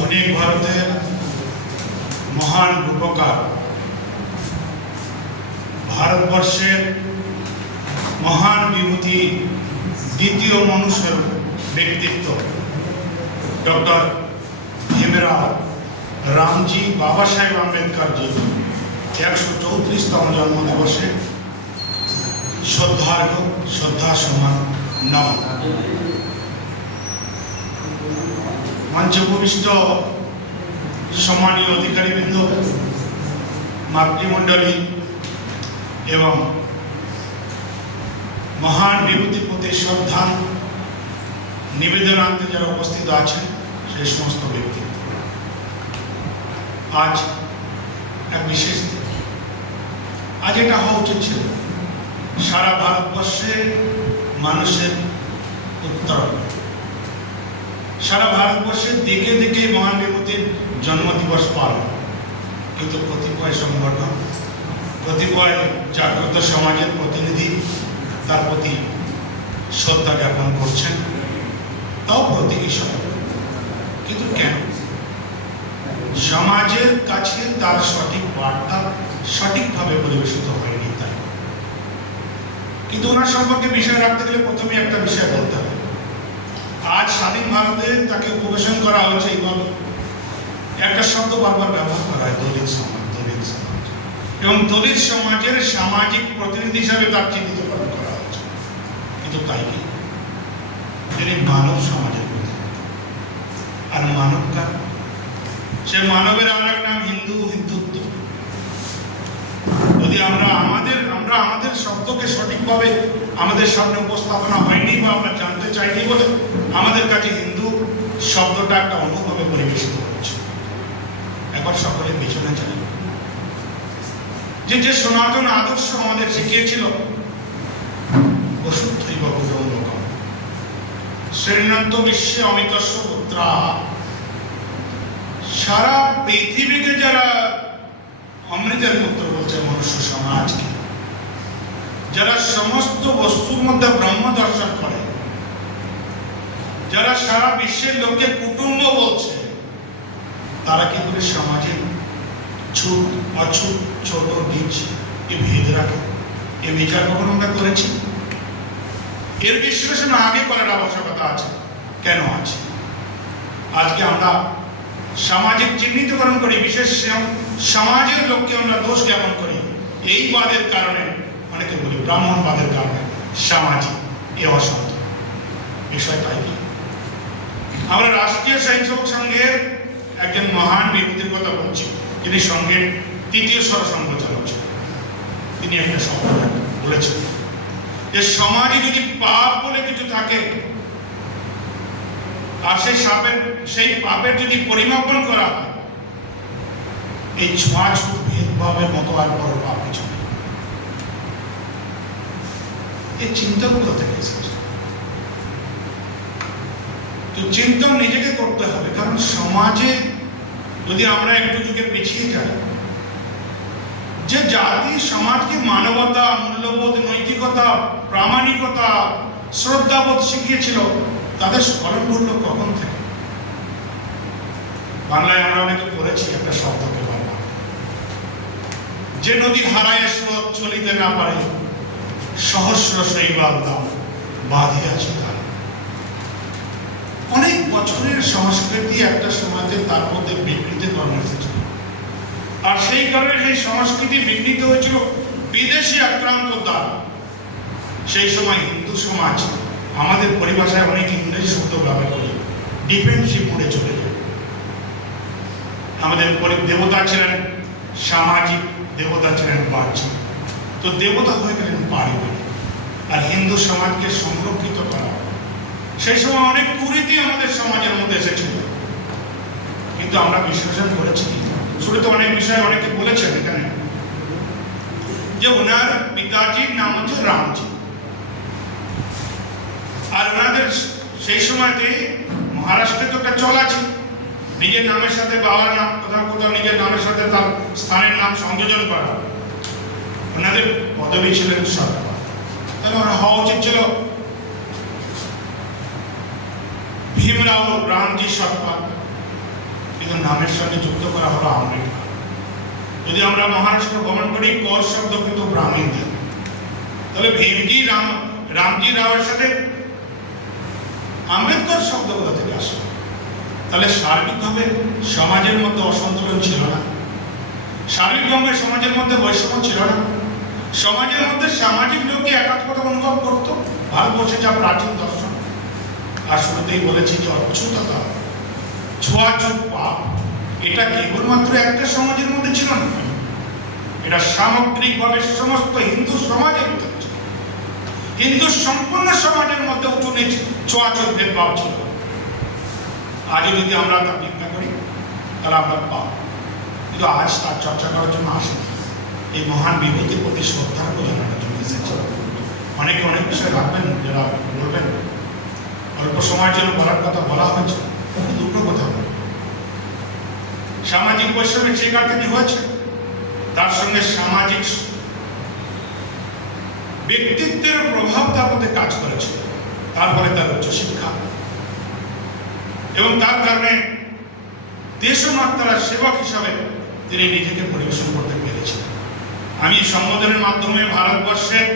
আধুনিক ভারতের মহান রূপকার, ভারতবর্ষের মহান বিভূতি, দ্বিতীয় মনুষ্যের ব্যক্তিত্ব ডক্টর ভীমরাও রামজি বাবা সাহেব আম্বেদকরজি 134তম জন্মদিবসে শ্রদ্ধা সমান নমন। মঞ্চে উপবিষ্ট সম্মানীয় অধিকারীবৃন্দ, মাতৃমণ্ডলী এবং মহান বিভূতির প্রতি শ্রদ্ধা নিবেদন আনতে যারা উপস্থিত আছেন সেই সমস্ত ব্যক্তি, আজ এক বিশেষ দিন। আজ এটা হওয়া উচিত ছিল সারা ভারতবর্ষের মানুষের উত্তর, সারা ভারতবর্ষের দিকে দিকে মহান বিভূতির জন্মদিবস পালন, কিন্তু কতিপয় সংগঠন, কতিপয় জাগ্রত সমাজের প্রতিনিধি তার প্রতি শ্রদ্ধা জ্ঞাপন করছেন, তাও প্রতীকী সময়। কিন্তু কেন? সমাজের কাছে তার সঠিক বার্তা সঠিকভাবে পরিবেশিত হয়নি তাই। কিন্তু ওনার সম্পর্কে বিষয় রাখতে গেলে প্রথমে একটা বিষয় বলতে হবে। আজ স্বাধীন ভারতে তাকে উপবেশন করা হয়েছে এইভাবে, একটা শব্দ বারবার ব্যবহার করা হয়, দলিত সমাজ, দলিত সমাজ, এবং দলিত সমাজের সামাজিক প্রতিনিধি হিসাবে তার চিহ্নিতকরণ করা হয়েছে। কিন্তু তাই কি? তিনি মানব সমাজের প্রতিনিধি। আর মানব কার? সে মানবের আর এক নাম হিন্দু, হিন্দুত্ব। যদি আমরা আমাদের শব্দকে সঠিকভাবে আমাদের সামনে উপস্থাপনা হয়নি বা আমরা জানতে চাইনি বলে আমাদের কাছে হিন্দু শব্দটা একটা অন্যভাবে পরিবেশিত হচ্ছে। একবার সকলে পিছনে যাই, যে সনাতন আদর্শ আমাদের শিখিয়েছিল বসুদ্ধৈব কুটুম্বকম শ্রেণন্ত বিশ্বে অমিতস্য পুত্রা। সারা পৃথিবীকে যারা অমৃতের পুত্র বলছে মনুষ্য সমাজকে, যারা সমস্ত বস্তুর মধ্যে ব্রহ্ম দর্শন করে, যারা সারা বিশ্বের লোককে কুটুম্ব বলছে, তারা কি করে সমাজে ছুট অছুট, ছোট নিচ এ ভেদ রাখে? এ বিচার কখন আমরা করেছি? এর বিশ্লেষণ আগে করার আবশ্যকতা আছে। কেন আছে? আজকে আমরা সামাজিক চিহ্নিতকরণ করি, বিশেষ সমাজের লোককে আমরা দোষ জ্ঞাপন করি এই বাদের কারণে, অনেকে বলি ব্রাহ্মণবাদের কারণে সামাজিক এ অশান্ত বিষয়। তাই কি? আমরা রাষ্ট্রীয় স্বয়ংসেবক সংঘের একজন মহান বিভূতির কথা বলছি, যিনি সংঘের তৃতীয় সরসংঘ চালাচ্ছেন। তিনি একটা শব্দ বলেছেন যে সমাজে যদি পাপ বলে কিছু থাকে আর সেই পাপের যদি পরিমাপন করা হয়, এই ছোঁয়াছুত ভেদভাবের মতো আর বড় পাপ কিছু নেই। এই চিন্তাগুলো থেকে এসেছে। তো চিন্তন নিজেকে করতে হবে, কারণ সমাজে যদি আমরা একটু যুগে পিছিয়ে যাই, যে জাতি সমাজকে মানবতা, মূল্যবোধ, নৈতিকতা, প্রামাণিকতা, শ্রদ্ধাবোধ শিখিয়েছিল, তাদের স্মরণ করলো কখন থেকে? বাংলায় আমরা অনেকে পড়েছি একটা শব্দকে বাংলা, যে নদী হারায় স্রোত চলিতে না পারে, সহস্র শৈবাল দাম বাঁধিয়াছে তার। অনেক বছরের সংস্কৃতি একটা সমাজে তার মধ্যে বিকৃতির কারণে এসেছিল, আর সেই কারণে সেই সংস্কৃতি বিকৃত হয়েছিল বিদেশি আক্রান্ত দ্বারা। সেই সময় হিন্দু সমাজ, আমাদের পরিভাষায় অনেক ইংরেজি শব্দ ব্যবহার করি, ডিফেন্সিভ মোডে চলে যায়। আমাদের দেবতা ছিলেন সামাজিক, দেবতা ছিলেন বাহ্যিক। তো দেবতা হয়ে গেলেন পারিবারিক, আর হিন্দু সমাজকে সংরক্ষিত করা। সেই সময় অনেক কুরীতি আমাদের সমাজের মধ্যে এসেছিল, কিন্তু আমরা বিশ্লেষণ করেছি। শুরুতে অনেক বিষয় অনেকে বলেছেন এখানে যে ওনার পিতাজির নাম হচ্ছে রামজি, আর ওনাদের সেই সময়তে মহারাষ্ট্রে তো একটা চল আছে নিজের নামের সাথে বাবার নাম, কোথাও কোথাও নিজের নামের সাথে তার স্থানের নাম সংযোজন করা। ওনাদের পদবী ছিলেন সরকার, তাহলে ওরা হওয়া উচিত ছিল ভীমরাও রামজি সরকার। কিন্তু নামের সঙ্গে যুক্ত করা হলো আম্বেদকর। যদি আমরা মহারাষ্ট্র ভ্রমণ করি, কর শব্দ কিন্তু ব্রাহ্মণদের, তাহলে ভীমজি রামজি রাওয়ের সাথে আম্বেদকর শব্দ কোথা থেকে আসে? তাহলে সার্বিকভাবে সমাজের মধ্যে অসন্তুলন ছিল না, সার্বিকভাবে সমাজের মধ্যে বৈষম্য ছিল না, সমাজের মধ্যে সামাজিক লোককে একাত্মতা অনুভব করত। ভারতবর্ষে যা প্রাচীন দর্শন, আর শুরুতেই বলেছি যে অচ্যুততা, ছোঁয়াছুত পাপ, এটা কেবলমাত্র একটা সমাজের মধ্যে ছিল না, এটা সামগ্রিকভাবে সমস্ত হিন্দু সমাজের ভিতরে ছিল। হিন্দু সম্পূর্ণ সমাজের মধ্যে উঁচু নিচ ছোঁয়াছুত ভেদভাব ছিল। আজও যদি আমরা তা নিন্দা করি তাহলে আমরা পাব, কিন্তু আজ তার চর্চা করার জন্য আসে এই মহান বিভূতির প্রতি শ্রদ্ধা জানানোর জন্য এসেছে। অনেকে অনেক বিষয় রাখবেন, যারা বলবেন অল্প সময়ের জন্য বলার কথা বলা হয়েছে, দুটো কথা বলব। সামাজিক বৈষম্যের শিকার তিনি হয়েছে, তার সঙ্গে সামাজিক ব্যক্তিত্বের প্রভাব তার মধ্যে কাজ করেছে, তারপরে তার উচ্চশিক্ষা, এবং তার কারণে দেশমাতৃকার সেবক হিসাবে তিনি নিজেকে পরিবেশন করতে পেরেছিলেন। আমি সম্বোধনের মাধ্যমে ভারতবর্ষের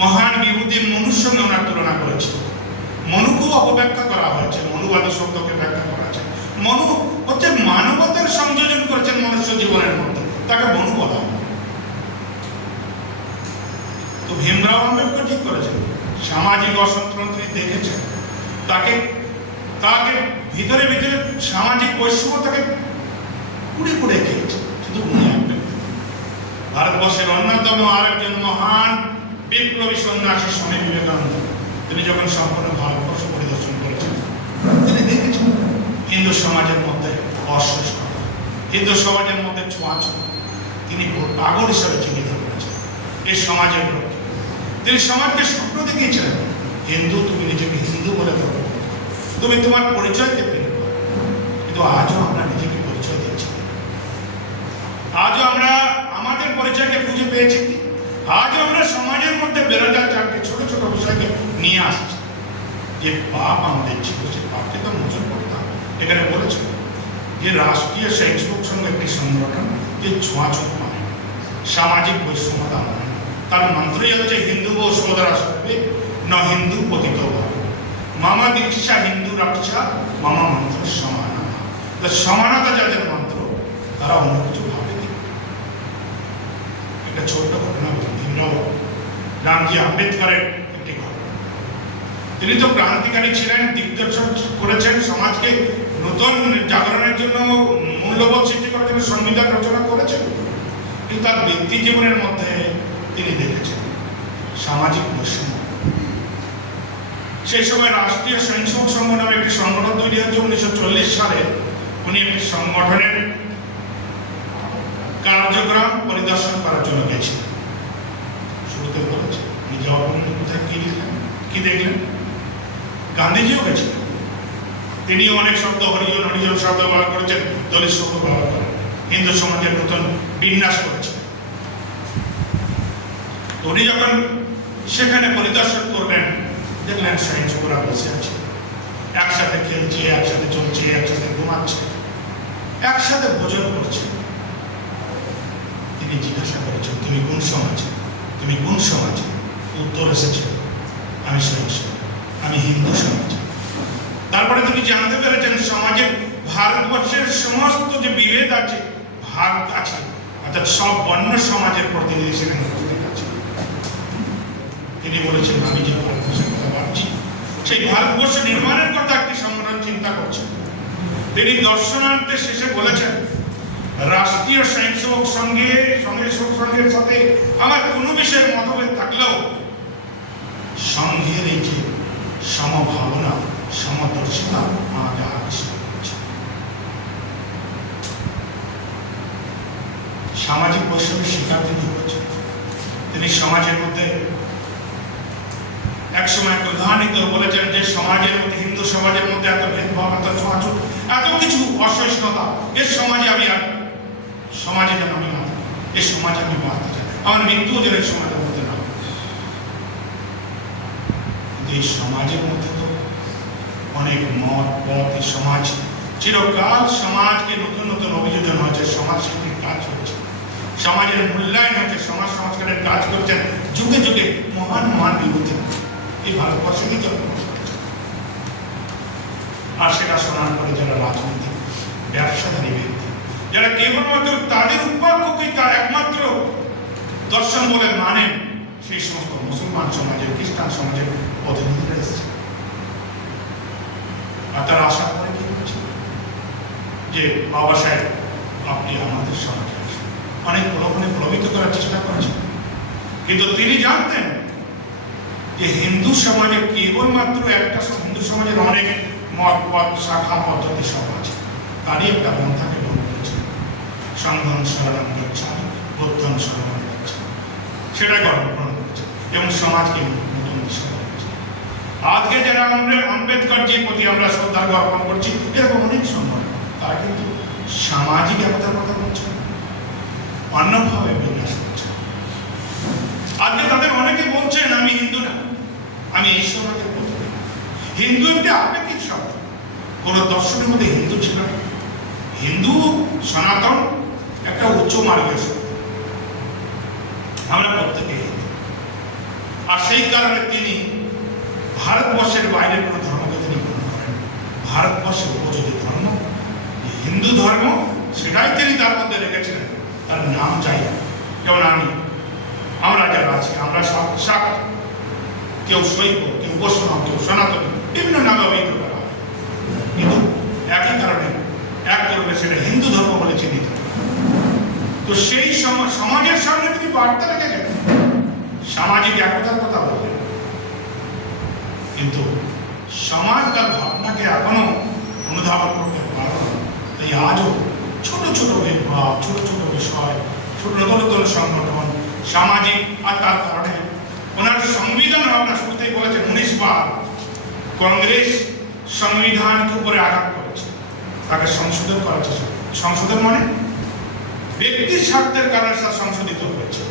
মহান বিভূতি মনুর সঙ্গে ওনার তুলনা করেছি। মনুকেও অপব্যাখ্যা করা হয়েছে, মনুবাদী শব্দকে ব্যাখ্যা করা হয়েছে। মনু হচ্ছে মানবতার সংযোজন করেছেন মনুষ্য জীবনের মধ্যে, তাকে মনু বলা হয়। তো ভীমরাও আম্বেদকর ঠিক করেছেন, সামাজিক অসন্তোলন তিনি দেখেছেন, তাকে ভিতরে ভিতরে সামাজিক বৈষম্য তাকে কুড়ে কুড়ে খেয়েছে। শুধু উনি একজন, ভারতবর্ষের অন্যতম আরেকজন মহান বিপ্লবী সন্ন্যাসী স্বামী বিবেকানন্দ, তিনি যখন সম্পূর্ণ ভারতবর্ষ পরিদর্শন করেছেন, তিনি দেখেছেন হিন্দু সমাজের মধ্যে অসহিষ্ণুতা, হিন্দু সমাজের মধ্যে ছোঁয়াছুত, তিনি পাগল হিসাবে চিহ্নিত করেছেন এই সমাজের লোককে। তিনি সমাজকে স্বপ্ন দেখিয়েছিলেন, হিন্দু, তুমি নিজেকে হিন্দু বলে ধরো, তুমি তোমার পরিচয়কে পেয়ে। কিন্তু আজও আমরা নিজেকে পরিচয় দিচ্ছি, আজও আমরা আমাদের পরিচয়কে খুঁজে পেয়েছি কি? আজও আমরা সমাজের মধ্যে বেরোজার চারটি ছোট ছোট বিষয়কে নিয়ে আসছি। যে পাপ আমাদের ছিল, সে পাপকে তো মোচন করতে হবে। এখানে বলেছে যে রাষ্ট্রীয় স্বয়ংসেবক সংঘ একটি সংগঠন, যে ছোঁয়াছুত মানে সামাজিক বৈষম্যতা মানে, তার মন্ত্রই হচ্ছে হিন্দু ও সোদরা সর্বে ন হিন্দু পতিত ভাবে, মামা দীক্ষা হিন্দু রক্ষা মামা মন্ত্র সমানতা। সমানতা যাদের মন্ত্র, তারা অন্য কিছু ভাবে কি? একটা ছোট্ট ঘটনা ভীমরাও রামজি আম্বেদকরের একটি ঘটনা। তিনি তো ক্রান্তিকারী ছিলেন, দিগদর্শন করেছেন, সমাজকে নতুন জাগরণের জন্য, মূল্যবোধ সৃষ্টি করার জন্য সংবিধান রচনা করেছেন। কিন্তু তার ব্যক্তি জীবনের মধ্যে তিনি দেখেছেন সামাজিক বৈষম্য। সেই সময় রাষ্ট্রীয় স্বয়ংসেবক সংঘ নামে একটি সংগঠন তৈরি হয়েছে 1940 সালে। উনি একটি সংগঠনের কার্যক্রম পরিদর্শন করার জন্য গেছিলেন। শুরুতে বলেছে উনি যাওয়ার পর কোথায় কি দেখলেন, কি দেখলেন? গান্ধীজিও গেছিলেন, তিনিও অনেক শব্দ হরিজন হরিজন শব্দ ব্যবহার করেছেন, দলিত শব্দ ব্যবহার করেন, হিন্দু সমাজের নতুন বিন্যাস করেছেন। উনি যখন সেখানে পরিদর্শন করবেন, দেখলেন সহিংসরা বসে আছে, একসাথে খেলছে, একসাথে চলছে, একসাথে ঘুমাচ্ছে, একসাথে ভোজন করছে। তিনি জিজ্ঞাসা করেছেন, তুমি কোন সমাজে, তুমি কোন সমাজে? উত্তর এসেছে, আমি সহিংস, আমি হিন্দু সমাজে। তারপরে তিনি জানতে পেরেছেন সমাজের ভারতবর্ষের সমস্ত যে বিভেদ আছে, ভাগ আছে, অর্থাৎ সব বর্ণ সমাজের প্রতিনিধি সেখানে উপস্থিত আছে। তিনি বলেছেন, আমি যে ভারতবর্ষের কথা ভাবছি, সেই ভারতবর্ষ নির্মাণের কথা একটি সংগঠন চিন্তা করছে। তিনি দর্শনান্তে শেষে বলেছেন, রাষ্ট্রীয় স্বয়ংসেবক সংঘের সাথে আমার কোনো বিষয়ে মতভেদ থাকলেও সংঘের এই যে সমভাবনা, সমদর্শিতা আমাকে আকর্ষিত করছে। সামাজিক বৈষম্যের শিকার তিনি হয়েছেন। তিনি সমাজের মধ্যে একসময় প্রধানিত বলেছেন যে সমাজের মধ্যে, হিন্দু সমাজের মধ্যে এত ভেদভাব, এত ছোঁয়াছুত, এত কিছু অসহিষ্ণুতা, এর সমাজে আমি আর সমাজে যেন আমি না, এই সমাজে আমি বাঁচতে চাই, আমার মৃত্যুও যেন এই সমাজের মধ্যে না। এই সমাজের মধ্যে তো অনেক মত পথ, এই সমাজ চিরকাল সমাজকে নতুন নতুন অভিযোজন হয়েছে, সমাজ শিল্পীর কাজ হয়েছে, সমাজের মূল্যায়ন হয়েছে, সমাজ সংস্কারের কাজ করছেন যুগে যুগে মহান মহান বিভূতি এই ভারতবর্ষেরই জন্ম করেছে। আর সেটা শোনার পরে যারা রাজনীতিক ব্যবসাধারী ব্যক্তি, যারা কেবলমাত্র তাদের উপাক্যকে তার একমাত্র দর্শন বলে মানেন, সেই সমস্ত মুসলমান সমাজের, খ্রিস্টান সমাজের প্রতিনিধিরা এসেছে। আর তারা আশা করে কি করছে যে বাবা সাহেব আপনি আমাদের সমাজে আসেন, অনেক প্রলোভনে প্রভাবিত করার চেষ্টা করেছেন। কিন্তু তিনি জানতেন যে হিন্দু সমাজে কেবলমাত্র একটা, হিন্দু সমাজের অনেক মত পথ শাখা পদ্ধতি সব আছে, তারই একটা পন্থাকে গ্রহণ করেছে, সংঘন শরণম গচ্ছামি বুদ্ধং শরণম গচ্ছামি, সেটা গ্রহণ করেছে এবং সমাজকে নতুন দিশা দিয়েছে। আজকে যারা আমরা আম্বেদকরজির প্রতি আমরা শ্রদ্ধা জ্ঞাপন করছি, এরকম অনেক সময় তারা কিন্তু সামাজিক একতার কথা বলছে, অন্যভাবে বিন্যাস করছে। আজকে তাদের অনেকে বলছেন আমি হিন্দু না, আমি এই সমাজের প্রতিনিধি। হিন্দু একটি আপেক্ষিক শব্দ, কোন দর্শনের মধ্যে হিন্দু ছিল না। হিন্দু সনাতন একটা উচ্চ মার্গীয় শব্দ, আমরা প্রত্যেকে হিন্দু। আর সেই কারণে তিনি ভারতবর্ষের বাইরে কোনো ধর্মকে তিনি গ্রহণ করেন। ভারতবর্ষের উপযোগী ধর্ম হিন্দু ধর্ম, সেটাই তিনি তার মধ্যে রেখেছিলেন। তার নাম চাই, যেমন আমরা যারা আছি, আমরা সব শাক, কেউ শৈব, কেউ বৈষ্ণব, কেউ সনাতন, বিভিন্ন নামে অভিহিত করা হয়, কিন্তু একই কারণে এক ধর্মে সেটা হিন্দু ধর্ম বলে চিহ্নিত। তো সেই সমাজের সামনে তিনি বার্তা রেখেছেন, সামাজিক একতার কথা বললেন, কিন্তু সমাজ তার ভাবনাকে এখনো অনুধাবন করতে পারল না। তাই আজও ছোট ছোট ভেদভাব, ছোট ছোট বিষয়, ছোট নতুন নতুন সংগঠন, সামাজিক, আর তার কারণে ওনার সংবিধান আপনার শুরুতেই বলেছেন 19 বার কংগ্রেস সংবিধানকে উপরে আঘাত করেছে, তাকে সংশোধন করা চেষ্টা। সংশোধন মানে ব্যক্তির স্বার্থের কারণে তার সংশোধিত হয়েছে,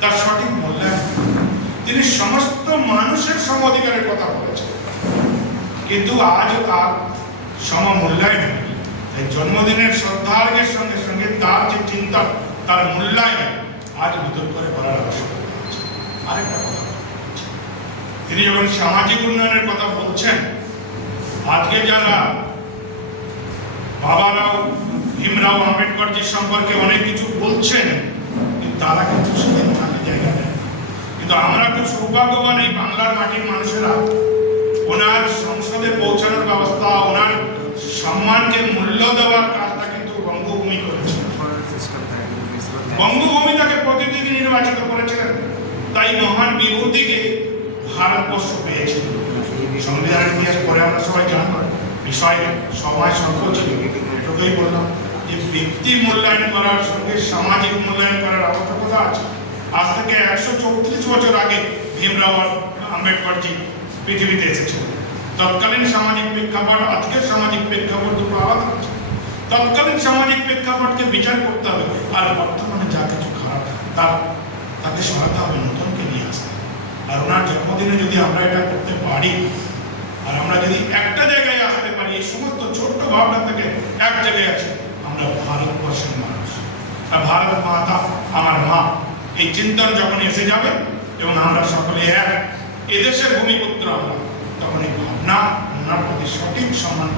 তার সঠিক মূল্যায়ন। তিনি সমস্ত মানুষের সম অধিকারের কথা বলেছেন, কিন্তু আজও তার সম মূল্যায়ন হয়নি। তাই জন্মদিনের শ্রদ্ধার্ঘের সঙ্গে সঙ্গে তার যে চিন্তা, তার মূল্যায়ন আজ ভিতর করে করার আবশ্যকতা আছে। আরেকটা কথা, তিনি যখন সামাজিক উন্নয়নের কথা বলছেন, আজকে যারা বাবারাও ভীমরাও আম্বেদকরজি সম্পর্কে অনেক কিছু বলছেন, কিন্তু তারা কিন্তু সেদিন ওনাকে জায়গা দেন। কিন্তু আমরা খুব সৌভাগ্যবান, এই বাংলার মাটির মানুষেরা ওনার সংসদে পৌঁছানোর ব্যবস্থা, ওনার সম্মানকে মূল্য দেওয়ার কাজটা কিন্তু বঙ্গভূমি করেছে। বঙ্গভূমি তাকে প্রতিনিধি নির্বাচিত করেছিলেন, তাই মহান বিভূতিকে ভারতবর্ষ পেয়েছিল। সংবিধানের ইতিহাস পরে আমরা সবাই জানব, বিষয় সময় স্বল্প ছিল, এটুকুই বললাম যে ব্যক্তি মূল্যায়ন করার সঙ্গে সামাজিক মূল্যায়ন করার আবশ্যকতা আছে। আজ থেকে 134 বছর আগে ভীমরাও আম্বেদকরজি পৃথিবীতে এসেছিলেন। তৎকালীন সামাজিক প্রেক্ষাপট, আজকের সামাজিক প্রেক্ষাপট দুটো আলাদা আছে। তৎকালীন সামাজিক প্রেক্ষাপটকে বিচার করতে হবে, আর বর্তমানে যা কিছু খারাপ তাকে সরাতে হবে, নতুনকে নিয়ে আসতে। আর ওনার জন্মদিনে যদি আমরা এটা করতে পারি, আর আমরা যদি একটা জায়গায় আসতে পারি, এই সমস্ত ছোট্ট ভাবনা থেকে এক জায়গায় আছে, আমরা ভারতবর্ষের মানুষ, আর ভারত মাতা আমার মা, এই চিন্তন যখন এসে যাবে এবং আমরা সকলে এক, এদেশের ভূমিপুত্র আমরা, তখন এই ভাবনা ওনার প্রতি সঠিক সম্মান